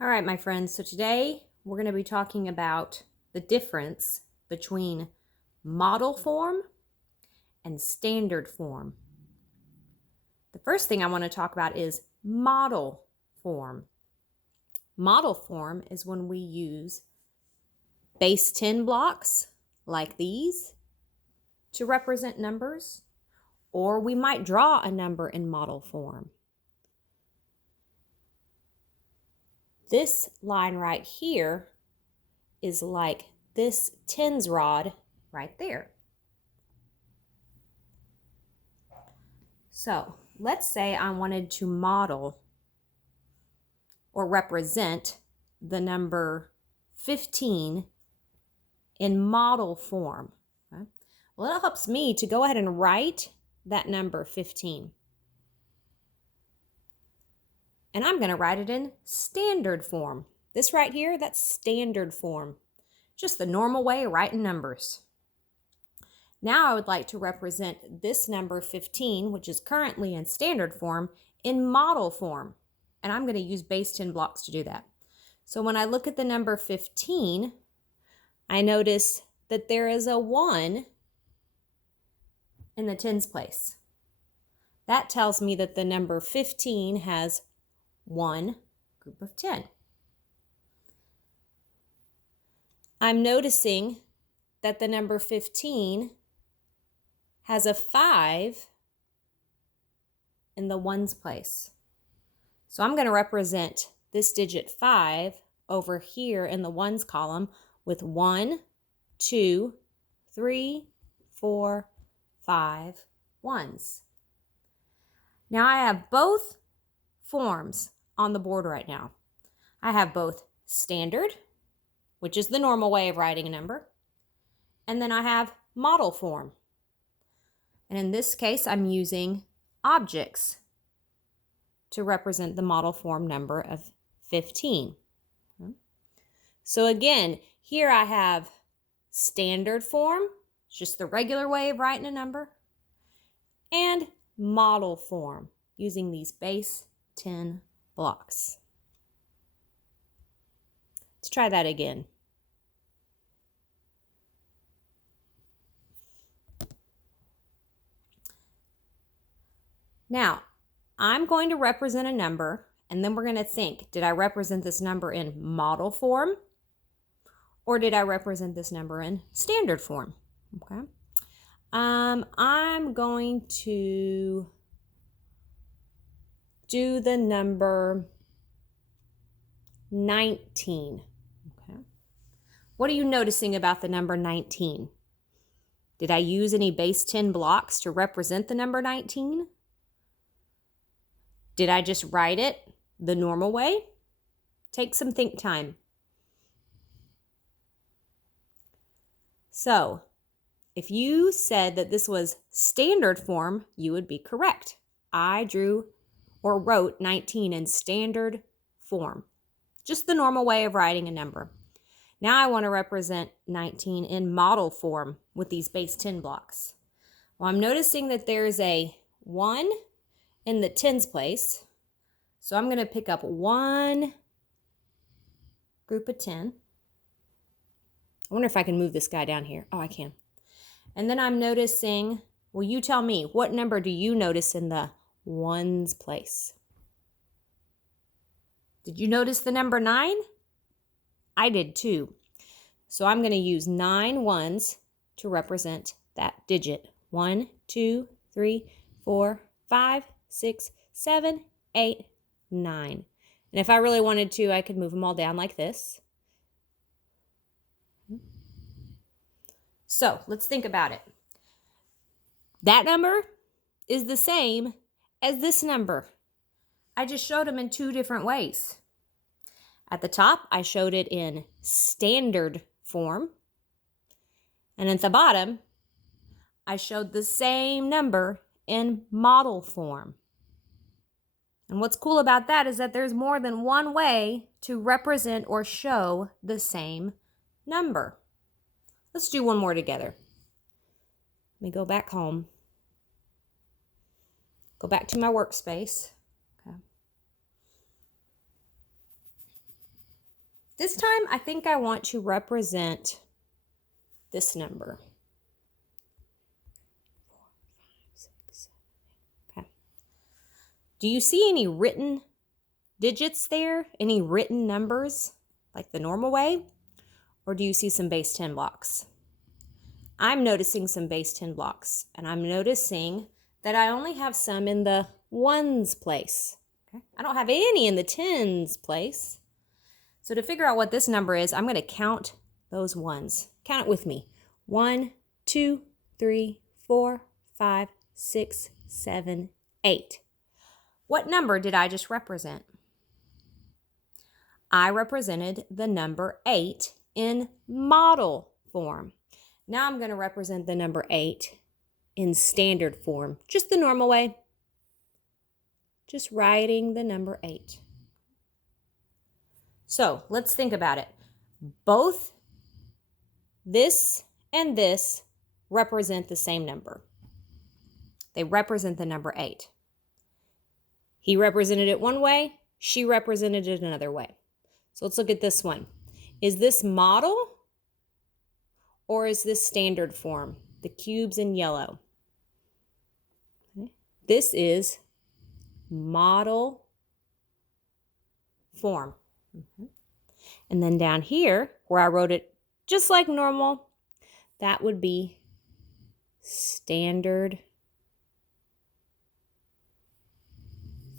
All right, my friends, so today we're going to be talking about the difference between model form and standard form. The first thing I want to talk about is model form. Model form is when we use base 10 blocks like these to represent numbers, or we might draw a number in model form. This line right here is like this tens rod right there. So let's say I wanted to model or represent the number 15 in model form. Okay? Well, it helps me to go ahead and write that number 15. And I'm going to write it in standard form. This right here, that's standard form. Just the normal way of writing numbers. Now I would like to represent this number 15, which is currently in standard form, in model form. And I'm going to use base 10 blocks to do that. So when I look at the number 15, I notice that there is a 1 in the tens place. That tells me that the number 15 has one group of 10. I'm noticing that the number 15 has a 5 in the ones place. So I'm going to represent this digit 5 over here in the ones column with 1, 2, 3, 4, 5 ones. Now I have both forms on the board right now. I have both standard, which is the normal way of writing a number, and then I have model form. And in this case, I'm using objects to represent the model form number of 15. So again, here I have standard form, just the regular way of writing a number, and model form using these base 10 blocks. Let's try that again. Now, I'm going to represent a number, and then we're going to think, did I represent this number in model form, or did I represent this number in standard form? Okay. I'm going to do the number 19. Okay. What are you noticing about the number 19? Did I use any base 10 blocks to represent the number 19? Did I just write it the normal way? Take some think time. So, if you said that this was standard form, you would be correct. I drew or wrote 19 in standard form. Just the normal way of writing a number. Now I want to represent 19 in model form with these base 10 blocks. Well, I'm noticing that there's a 1 in the tens place. So I'm going to pick up one group of 10. I wonder if I can move this guy down here. Oh, I can. And then I'm noticing, well, you tell me, what number do you notice in the ones place? Did you notice the number 9? I did too. So I'm going to use 9 ones to represent that digit. 1, 2, 3, 4, 5, 6, 7, 8, 9. And if I really wanted to, I could move them all down like this. So let's think about it. That number is the same as this number. I just showed them in two different ways. At the top, I showed it in standard form. And at the bottom, I showed the same number in model form. And what's cool about that is that there's more than one way to represent or show the same number. Let's do one more together. Let me go back home. Go back to my workspace. Okay. This time, I think I want to represent this number. 4, 5, 6, 7, 8. Okay. Do you see any written digits there? Any written numbers like the normal way? Or do you see some base 10 blocks? I'm noticing some base 10 blocks, and I'm noticing that I only have some in the ones place. Okay? I don't have any in the tens place. So to figure out what this number is, I'm going to count those ones. Count it with me. 1, 2, 3, 4, 5, 6, 7, 8. What number did I just represent? I represented the number 8 in model form. Now I'm going to represent the number 8 in standard form, just the normal way. Just writing the number 8. So let's think about it. Both this and this represent the same number. They represent the number 8. He represented it one way, she represented it another way. So let's look at this one. Is this model or is this standard form? The cubes in yellow. Okay. This is model form. And then down here, where I wrote it just like normal, that would be standard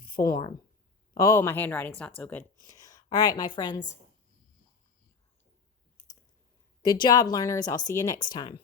form. Oh, my handwriting's not so good. All right, my friends. Good job, learners. I'll see you next time.